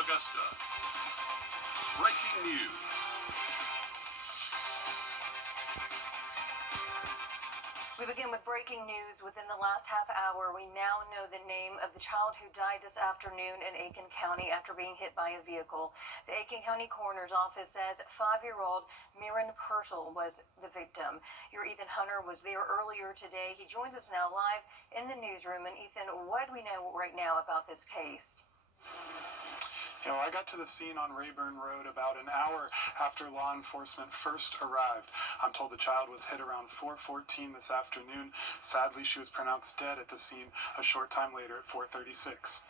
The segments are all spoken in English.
Augusta. Breaking news. We begin with breaking news. Within the last half hour, we now know the name of the child who died this afternoon in Aiken County after being hit by a vehicle. The Aiken County Coroner's Office says 5-year-old Miran Purtle was the victim. Your Ethan Hunter was there earlier today. He joins us now live in the newsroom. And Ethan, what do we know right now about this case? I got to the scene on Rayburn Road about an hour after law enforcement first arrived. I'm told the child was hit around 4:14 this afternoon. Sadly, she was pronounced dead at the scene a short time later at 4:36.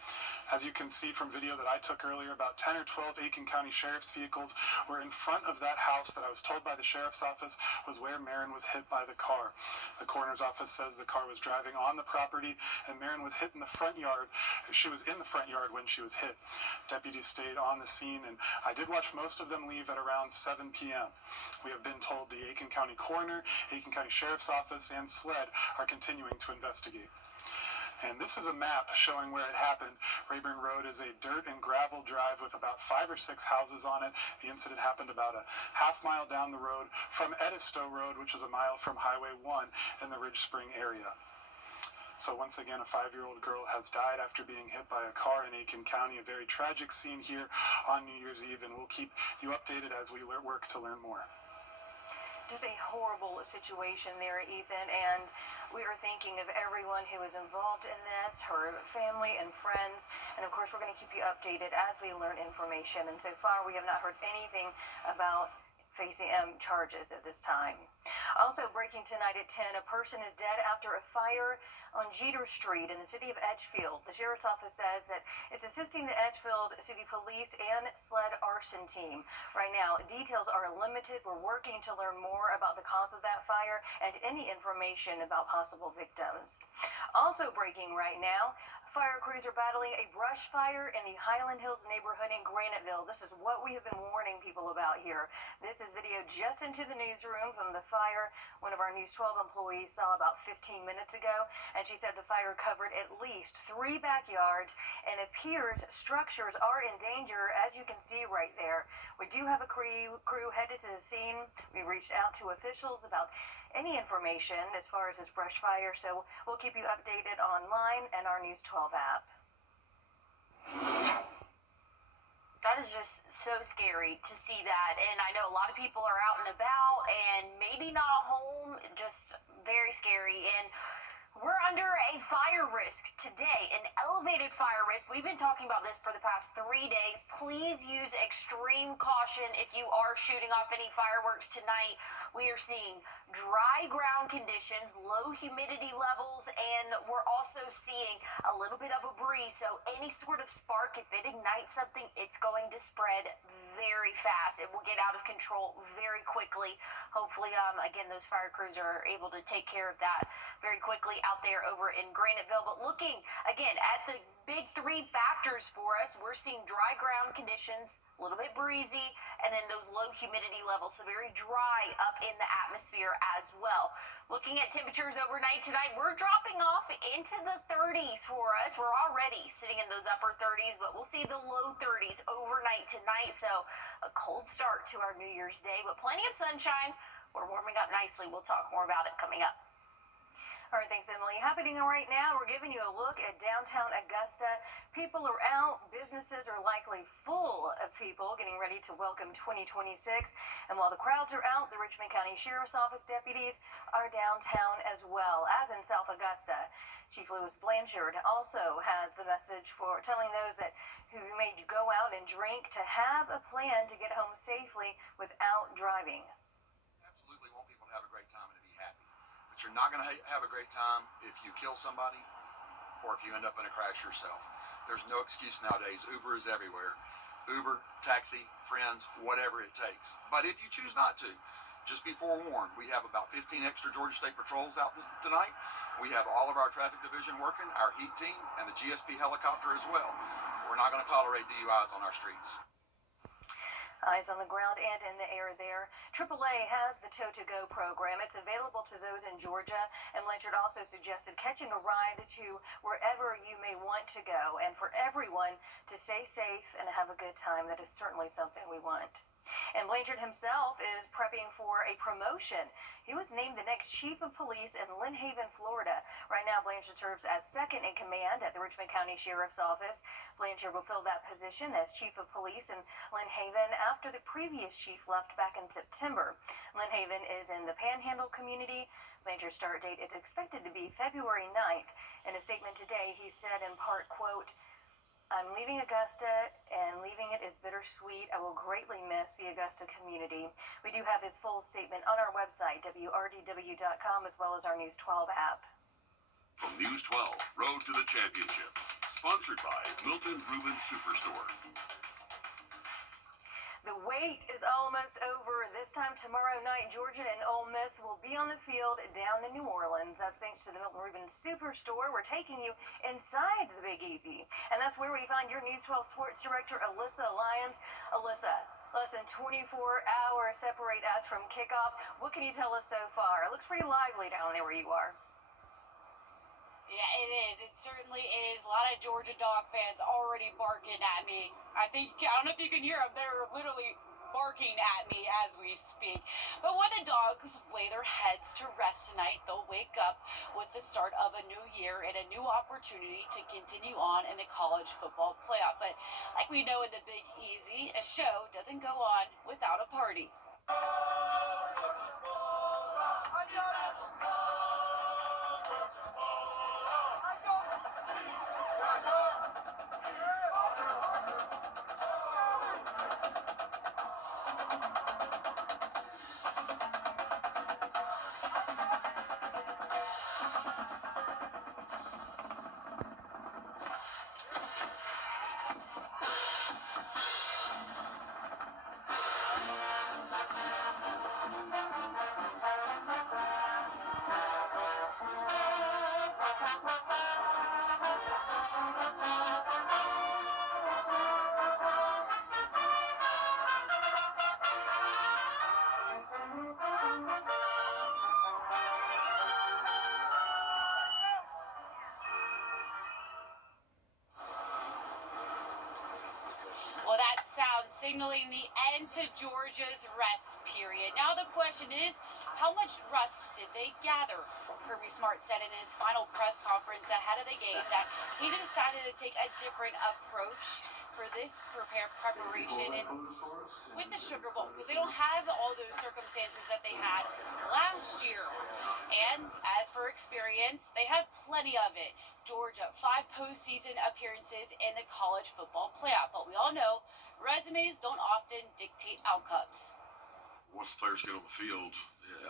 As you can see from video that I took earlier, about 10 or 12 Aiken County Sheriff's vehicles were in front of that house that I was told by the Sheriff's Office was where Miran was hit by the car. The Coroner's Office says the car was driving on the property and Miran was hit in the front yard. She was in the front yard when she was hit. Deputies stayed on the scene, and I did watch most of them leave at around 7 p.m. We have been told the Aiken County Coroner, Aiken County Sheriff's Office, and SLED are continuing to investigate. And this is a map showing where it happened. Rayburn Road is a dirt and gravel drive with about 5 or 6 houses on it. The incident happened about a half-mile down the road from Edisto Road, which is a mile from Highway 1 in the Ridge Spring area. So once again, a 5-year-old girl has died after being hit by a car in Aiken County. A very tragic scene here on New Year's Eve, and we'll keep you updated as we work to learn more. Just a horrible situation there, Ethan, and we are thinking of everyone who is involved in this, her family and friends, and of course we're going to keep you updated as we learn information. And so far we have not heard anything about facing charges at this time. Also breaking tonight at 10, a person is dead after a fire on Jeter Street in the city of Edgefield. The Sheriff's Office says that it's assisting the Edgefield City Police and SLED arson team. Right now, details are limited. We're working to learn more about the cause of that fire and any information about possible victims. Also breaking right now, fire crews are battling a brush fire in the Highland Hills neighborhood in Graniteville. This is what we have been warning people about here. This is video just into the newsroom from the fire one of our News 12 employees saw about 15 minutes ago, and she said the fire covered at least 3 backyards and appears structures are in danger, as you can see right there. We do have a crew headed to the scene. We reached out to officials about any information as far as this brush fire, so we'll keep you updated online and our News 12 app. That is just so scary to see that, and I know a lot of people are out and about and maybe not home, just very scary. And we're under a fire risk today, an elevated fire risk. We've been talking about this for the past 3 days. Please use extreme caution if you are shooting off any fireworks tonight. We are seeing dry ground conditions, low humidity levels, and we're also seeing a little bit of a breeze. So any sort of spark, if it ignites something, it's going to spread very fast. It will get out of control very quickly. Hopefully, again, those fire crews are able to take care of that very quickly out there over in Graniteville. But looking again at the big 3 factors for us, we're seeing dry ground conditions, a little bit breezy, and then those low humidity levels, so very dry up in the atmosphere as well. Looking at temperatures overnight tonight, we're dropping off into the 30s for us. We're already sitting in those upper 30s, but we'll see the low 30s overnight tonight, so a cold start to our New Year's Day, but plenty of sunshine. We're warming up nicely. We'll talk more about it coming up. All right, thanks, Emily. Happening right now, we're giving you a look at downtown Augusta. People are out. Businesses are likely full of people getting ready to welcome 2026. And while the crowds are out, the Richmond County Sheriff's Office deputies are downtown as well, as in South Augusta. Chief Lewis Blanchard also has the message for telling those that who may go out and drink to have a plan to get home safely without driving. Absolutely want people to have a great time and to be happy. But you're not going to have a great time if you kill somebody or if you end up in a crash yourself. There's no excuse nowadays. Uber is everywhere. Uber, taxi, friends, whatever it takes. But if you choose not to, just be forewarned. We have about 15 extra Georgia State patrols out tonight. We have all of our traffic division working, our heat team, and the GSP helicopter as well. We're not going to tolerate DUIs on our streets. Eyes on the ground and in the air there. AAA has the Tow to Go program. It's available to those in Georgia, and Blanchard also suggested catching a ride to wherever you may want to go, and for everyone to stay safe and have a good time. That is certainly something we want. And Blanchard himself is prepping for a promotion. He was named the next chief of police in Lynn Haven, Florida. Right now, Blanchard serves as second in command at the Richmond County Sheriff's Office. Blanchard will fill that position as chief of police in Lynn Haven after the previous chief left back in September. Lynn Haven is in the Panhandle community. Blanchard's start date is expected to be February 9th. In a statement today, he said in part, quote, "I'm leaving Augusta, and leaving it is bittersweet. I will greatly miss the Augusta community." We do have his full statement on our website, WRDW.com, as well as our News 12 app. From News 12, Road to the Championship. Sponsored by Milton Rubens Superstore. The wait is almost over. This time tomorrow night, Georgia and Ole Miss will be on the field down in New Orleans. That's thanks to the Milton Rubens Superstore. We're taking you inside the Big Easy. And that's where we find your News 12 sports director, Alyssa Lyons. Alyssa, less than 24 hours separate us from kickoff. What can you tell us so far? It looks pretty lively down there where you are. Yeah, it is. It certainly is. A lot of Georgia Dog fans already barking at me. I don't know if you can hear them. They're literally barking at me as we speak. But when the Dogs lay their heads to rest tonight, they'll wake up with the start of a new year and a new opportunity to continue on in the college football playoff. But like we know in the Big Easy, a show doesn't go on without a party. Well, that sounds signaling the end to Georgia's rest period. Now the question is, how much rust did they gather? Kirby Smart said in his final press conference ahead of the game that he decided to take a different approach for this preparation and with the Sugar Bowl, because they don't have all those circumstances that they had last year. And as for experience, they have plenty of it. Georgia, 5 postseason appearances in the college football playoff. But we all know resumes don't often dictate outcomes. Once the players get on the field,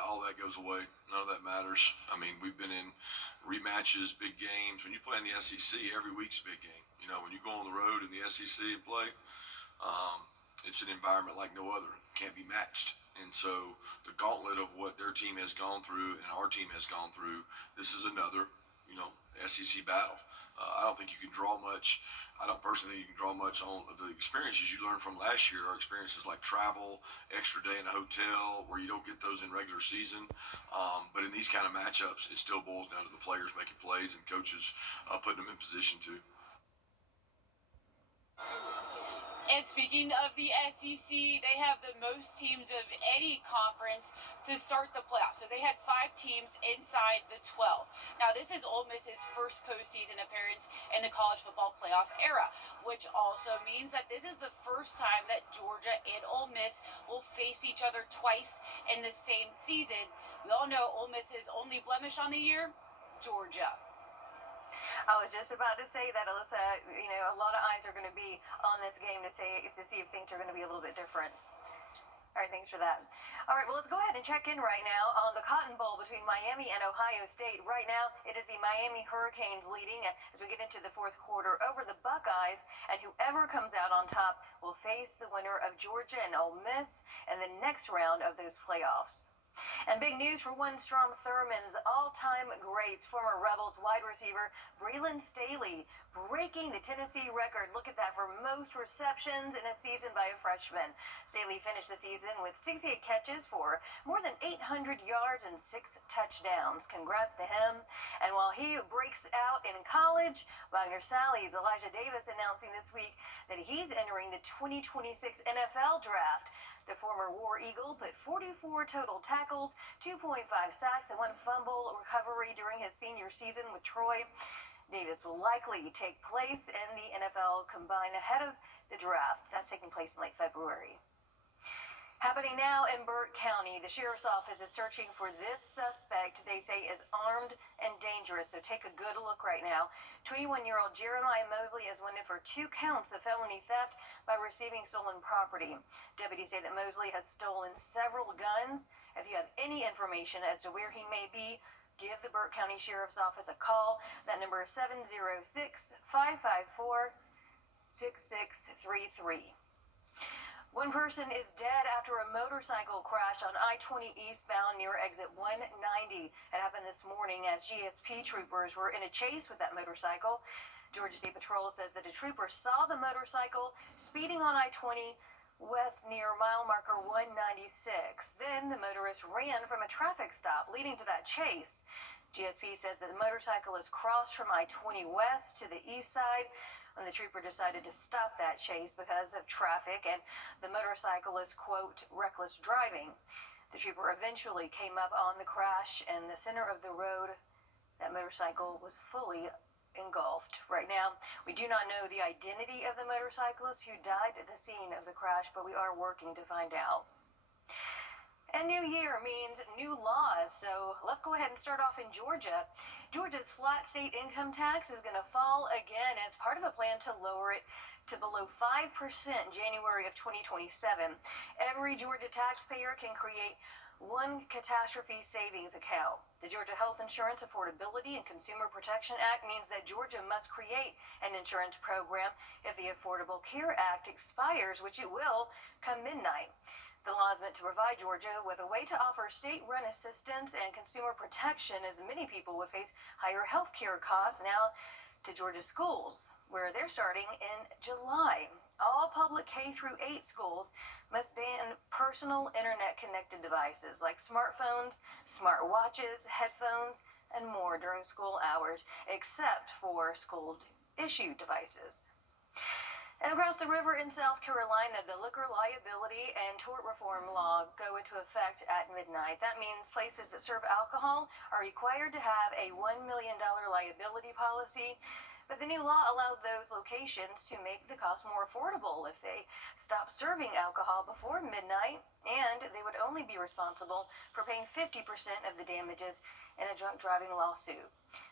all that goes away. None of that matters. I mean, we've been in rematches, big games. When you play in the SEC, every week's a big game. You know, when you go on the road in the SEC and play, it's an environment like no other. It can't be matched. And so the gauntlet of what their team has gone through and our team has gone through, this is another, SEC battle. I don't think you can draw much. I don't personally think you can draw much on the experiences you learned from last year. Are experiences like travel, extra day in a hotel, where you don't get those in regular season. But in these kind of matchups, it still boils down to the players making plays and coaches putting them in position to. And speaking of the SEC, they have the most teams of any conference to start the playoffs. So they had 5 teams inside the 12. Now, this is Ole Miss's first postseason appearance in the college football playoff era, which also means that this is the first time that Georgia and Ole Miss will face each other twice in the same season. We all know Ole Miss's only blemish on the year, Georgia. I was just about to say that, Alyssa. A lot of eyes are going to be on this game to see if things are going to be a little bit different. All right, thanks for that. All right, well, let's go ahead and check in right now on the Cotton Bowl between Miami and Ohio State. Right now, it is the Miami Hurricanes leading as we get into the fourth quarter over the Buckeyes, and whoever comes out on top will face the winner of Georgia and Ole Miss in the next round of those playoffs. And big news for one Strom Thurmond's all-time greats, former Rebels wide receiver Braylon Staley, breaking the Tennessee record. Look at that, for most receptions in a season by a freshman. Staley finished the season with 68 catches for more than 800 yards and 6 touchdowns. Congrats to him. And while he breaks out in college, Wagner Sally's Elijah Davis announcing this week that he's entering the 2026 NFL draft. The former War Eagle put 44 total tackles, 2.5 sacks, and 1 fumble recovery during his senior season with Troy. Davis will likely take place in the NFL Combine ahead of the draft. That's taking place in late February. Happening now in Burke County, the sheriff's office is searching for this suspect they say is armed and dangerous, so take a good look right now. 21-year-old Jeremiah Mosley is wanted for 2 counts of felony theft by receiving stolen property. Deputies say that Mosley has stolen several guns. If you have any information as to where he may be, give the Burke County Sheriff's Office a call. That number is 706-554-6633. One person is dead after a motorcycle crash on I-20 eastbound near exit 190. It happened this morning as GSP troopers were in a chase with that motorcycle. Georgia State Patrol says that a trooper saw the motorcycle speeding on I-20 west near mile marker 196. Then the motorist ran from a traffic stop leading to that chase. GSP says that the motorcyclist crossed from I-20 west to the east side when the trooper decided to stop that chase because of traffic and the motorcyclist, quote, reckless driving. The trooper eventually came up on the crash in the center of the road. That motorcycle was fully engulfed. Right now, we do not know the identity of the motorcyclist who died at the scene of the crash, but we are working to find out. And new year means new laws, so let's go ahead and start off in Georgia. Georgia's flat state income tax is going to fall again as part of a plan to lower it to below 5% January of 2027. Every Georgia taxpayer can create one catastrophe savings account. The Georgia Health Insurance Affordability and Consumer Protection Act means that Georgia must create an insurance program if the Affordable Care Act expires, which it will come midnight. The law is meant to provide Georgia with a way to offer state-run assistance and consumer protection, as many people would face higher health care costs now to Georgia schools, where they're starting in July. All public K-8 schools must ban personal internet-connected devices like smartphones, smartwatches, headphones, and more during school hours, except for school-issued devices. And across the river in South Carolina, the liquor liability and tort reform law go into effect at midnight. That means places that serve alcohol are required to have a $1 million liability policy. But the new law allows those locations to make the cost more affordable if they stop serving alcohol before midnight, and they would only be responsible for paying 50% of the damages in a drunk driving lawsuit.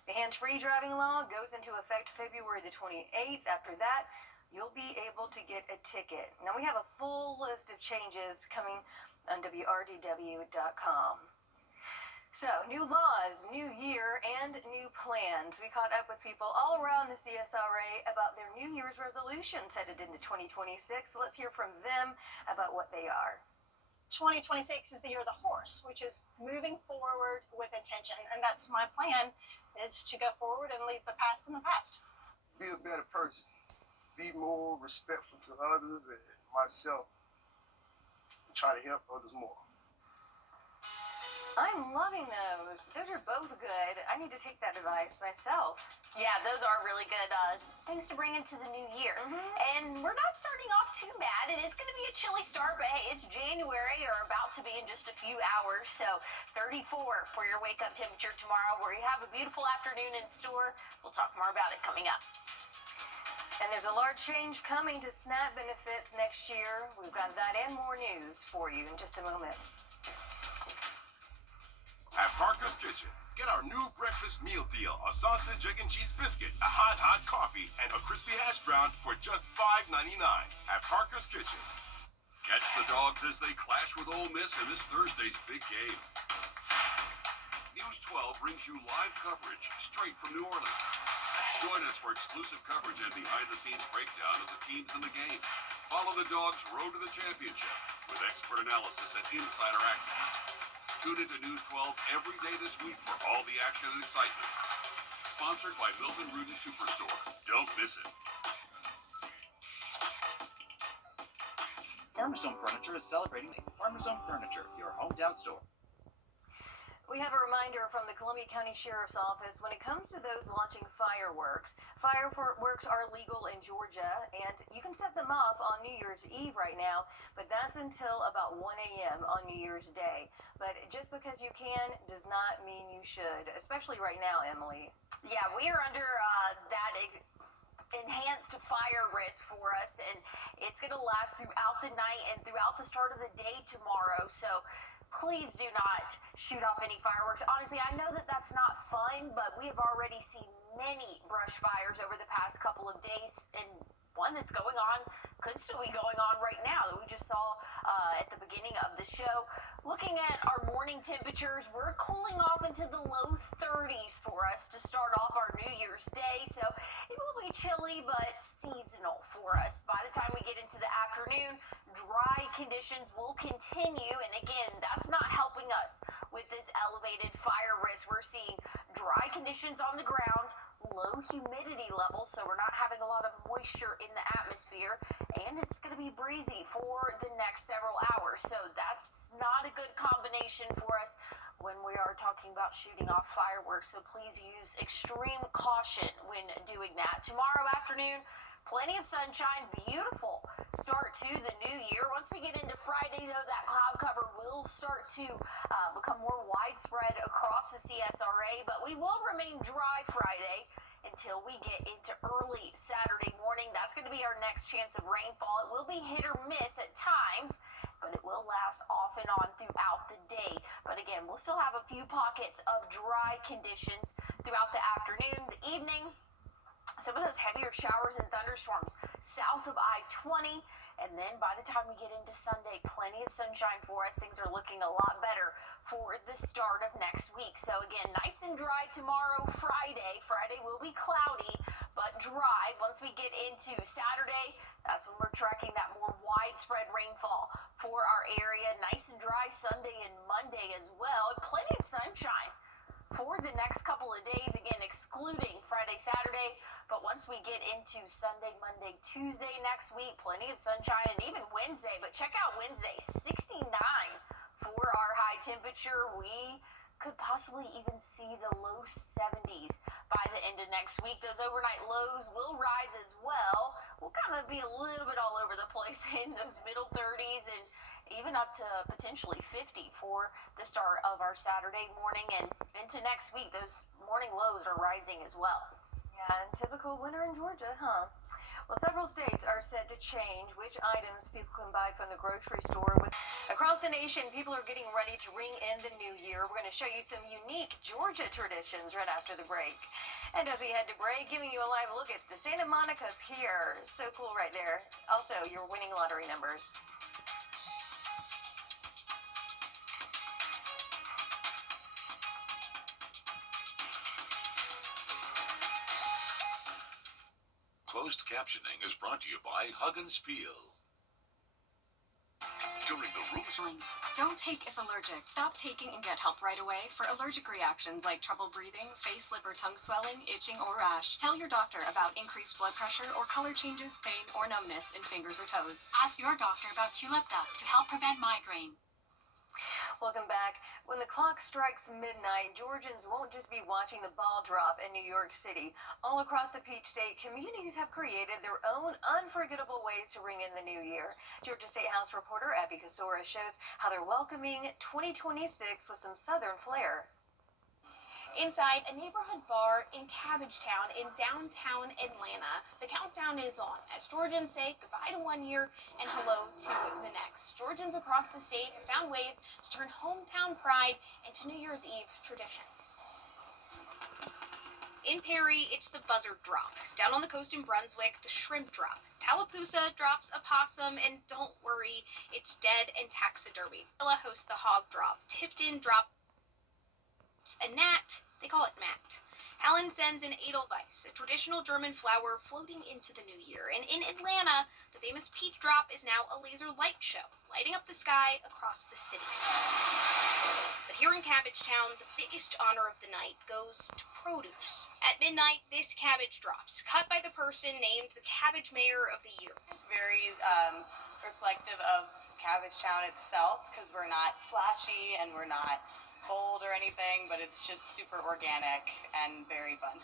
The hands-free driving law goes into effect February the 28th. After that, you'll be able to get a ticket. Now, we have a full list of changes coming on Wrdw.com. So, new laws, new year, and new plans. We caught up with people all around the CSRA about their New Year's resolutions headed into 2026. So let's hear from them about what they are. 2026 is the year of the horse, which is moving forward with intention. And that's my plan, is to go forward and leave the past in the past. Be a better person. Be more respectful to others and myself, and try to help others more. I'm loving those. Those are both good. I need to take that advice myself. Yeah, those are really good things to bring into the new year. And we're not starting off too bad, and it's going to be a chilly start, but hey, it's January, or about to be in just a few hours, so 34 for your wake-up temperature tomorrow, where you have a beautiful afternoon in store. We'll talk more about it coming up. And there's a large change coming to SNAP benefits next year. We've got that and more news for you in just a moment. At Parker's Kitchen, get our new breakfast meal deal: a sausage, egg, and cheese biscuit, a hot coffee, and a crispy hash brown for just $5.99 at Parker's Kitchen. Catch the Dogs as they clash with Ole Miss in this Thursday's big game. News 12 brings you live coverage straight from New Orleans. Join us for exclusive coverage and behind-the-scenes breakdown of the teams in the game. Follow the Dogs' road to the championship with expert analysis and insider access. Tune into News 12 every day this week for all the action and excitement. Sponsored by Milton Wrdw Superstore. Don't miss it. Farmers Home Furniture is celebrating Farmers Home Furniture, your hometown store. We have a reminder from the Columbia County Sheriff's Office when it comes to those launching fireworks. Fireworks are legal in Georgia, and you can set them off on New Year's Eve right now, but that's until about 1 a.m. on New Year's Day. But just because you can does not mean you should, especially right now, Emily. Yeah, we are under that enhanced fire risk for us, and it's going to last throughout the night and throughout the start of the day tomorrow. So please do not shoot off any fireworks. Honestly, I know that that's not fun, but we have already seen many brush fires over the past couple of days, and one that's going on could still be going on right now that we just saw at the beginning of the show. Looking at our morning temperatures, we're cooling off into the low 30s for us to start off our New Year's Day, so it will be chilly but seasonal for us. By the time we get into the afternoon, dry conditions will continue, and again, that's not helping us with this elevated fire risk. We're seeing dry conditions on the ground, low humidity levels, so we're not having a lot of moisture in the atmosphere, and it's going to be breezy for the next several hours. So that's not a good combination for us when we are talking about shooting off fireworks. So please use extreme caution when doing that. Tomorrow afternoon, plenty of sunshine, beautiful start to the new year. Once we get into Friday, though, that cloud cover will start to become more widespread across the CSRA, but we will remain dry Friday until we get into early Saturday morning. That's going to be our next chance of rainfall. It will be hit or miss at times, but it will last off and on throughout the day. But again, we'll still have a few pockets of dry conditions throughout the afternoon, the evening. Some of those heavier showers and thunderstorms south of I-20, and then by the time we get into Sunday, plenty of sunshine for us. Things are looking a lot better for the start of next week. So again, nice and dry tomorrow, Friday. Friday will be cloudy, but dry. Once we get into Saturday, that's when we're tracking that more widespread rainfall for our area. Nice and dry Sunday and Monday as well, and plenty of sunshine for the next couple of days, again, excluding Friday, Saturday. But once we get into Sunday, Monday, Tuesday next week, plenty of sunshine, and even Wednesday. But check out Wednesday, 69 for our high temperature. We could possibly even see the low 70s by the end of next week. Those overnight lows will rise as well. We'll kind of be a little bit all over the place in those middle 30s and even up to potentially 50 for the start of our Saturday morning, and into next week, those morning lows are rising as well. Yeah, and typical winter in Georgia, huh? Well, several states are set to change which items people can buy from the grocery store. Across the nation, people are getting ready to ring in the new year. We're going to show you some unique Georgia traditions right after the break. And as we head to break, giving you a live look at the Santa Monica Pier. So cool right there. Also, your winning lottery numbers. Closed captioning is brought to you by Hug and Spiel. During the rheumatism, Don't take if allergic. Stop taking and get help right away for allergic reactions like trouble breathing, face, lip, or tongue swelling, itching, or rash. Tell your doctor about increased blood pressure or color changes, pain, or numbness in fingers or toes. Ask your doctor about Qulipta to help prevent migraine. Welcome back. When the clock strikes midnight, Georgians won't just be watching the ball drop in New York City. All across the Peach State, communities have created their own unforgettable ways to ring in the new year. Georgia State House reporter Abby Kasora shows how they're welcoming 2026 with some Southern flair. Inside a neighborhood bar in Cabbagetown in downtown Atlanta, the countdown is on as Georgians say goodbye to one year and hello to the next. Georgians across the state have found ways to turn hometown pride into New Year's Eve traditions. In Perry, it's the buzzard drop. Down on the coast in Brunswick, the shrimp drop. Tallapoosa drops a possum, and don't worry, it's dead and taxidermy. Villa hosts the hog drop. Tipton drops a gnat, they call it Matt. Alan sends an Edelweiss, a traditional German flower floating into the new year. And in Atlanta, the famous peach drop is now a laser light show, lighting up the sky across the city. But here in Cabbagetown, the biggest honor of the night goes to produce. At midnight, this cabbage drops, cut by the person named the Cabbage Mayor of the Year. It's very reflective of Cabbagetown itself, because we're not flashy and we're not bold or anything, but it's just super organic and very fun.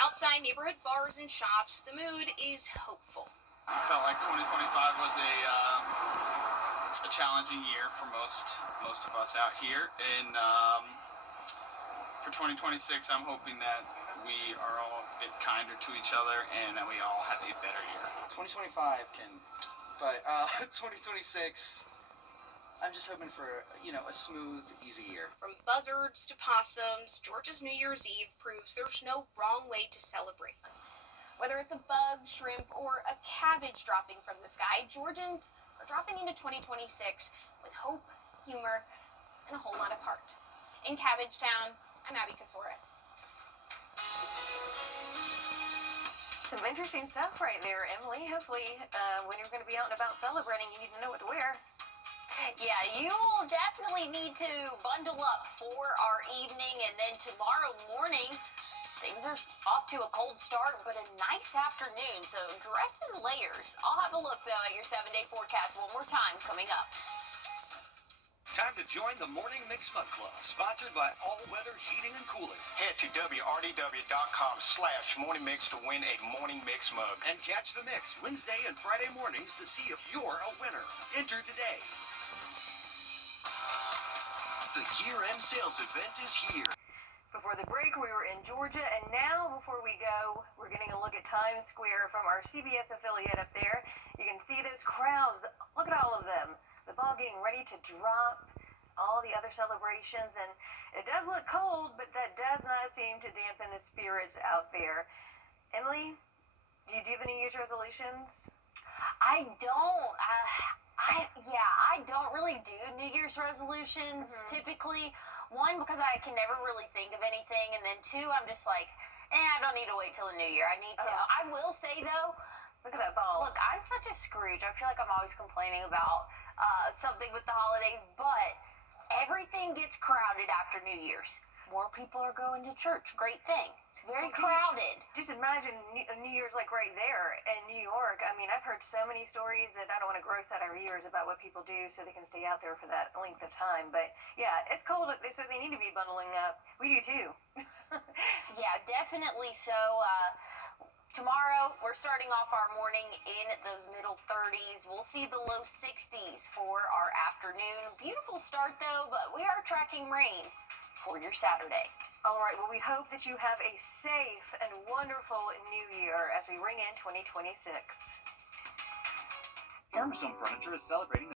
Outside neighborhood bars and shops, the mood is hopeful. I felt like 2025 was a challenging year for most of us out here, and for 2026, I'm hoping that we are all a bit kinder to each other and that we all have a better year. 2025 but 2026. I'm just hoping for, a smooth, easy year. From buzzards to possums, Georgia's New Year's Eve proves there's no wrong way to celebrate. Whether it's a bug, shrimp, or a cabbage dropping from the sky, Georgians are dropping into 2026 with hope, humor, and a whole lot of heart. In Cabbagetown, I'm Abby Kasoris. Some interesting stuff right there, Emily. Hopefully, when you're going to be out and about celebrating, you need to know what to wear. Yeah, you'll definitely need to bundle up for our evening, and then tomorrow morning, things are off to a cold start, but a nice afternoon, so dress in layers. I'll have a look, though, at your 7-day forecast one more time coming up. Time to join the Morning Mix Mug Club, sponsored by All Weather Heating and Cooling. Head to WRDW.com/morningmix to win a Morning Mix mug. And catch the mix Wednesday and Friday mornings to see if you're a winner. Enter today. The year-end sales event is here. Before the break, we were in Georgia, and now, before we go, we're getting a look at Times Square from our CBS affiliate up there. You can see those crowds. Look at all of them. The ball getting ready to drop, all the other celebrations, and it does look cold, but that does not seem to dampen the spirits out there. Emily, do you do the New Year's resolutions? I don't. I don't really do New Year's resolutions typically. One, because I can never really think of anything, and then two, I'm just like, I don't need to wait till the new year. I need to. I will say though, look at that ball. Look, I'm such a Scrooge. I feel like I'm always complaining about something with the holidays, but everything gets crowded after New Year's. More people are going to church. Great thing. It's very crowded. Just imagine New Year's like right there in New York. I mean, I've heard so many stories that I don't want to gross out our viewers about what people do so they can stay out there for that length of time. But yeah, it's cold, so they need to be bundling up. We do too. Yeah, definitely so. Tomorrow, we're starting off our morning in those middle 30s. We'll see the low 60s for our afternoon. Beautiful start, though, but we are tracking rain for your Saturday. All right, well, we hope that you have a safe and wonderful new year as we ring in 2026. Farmers Home Furniture is celebrating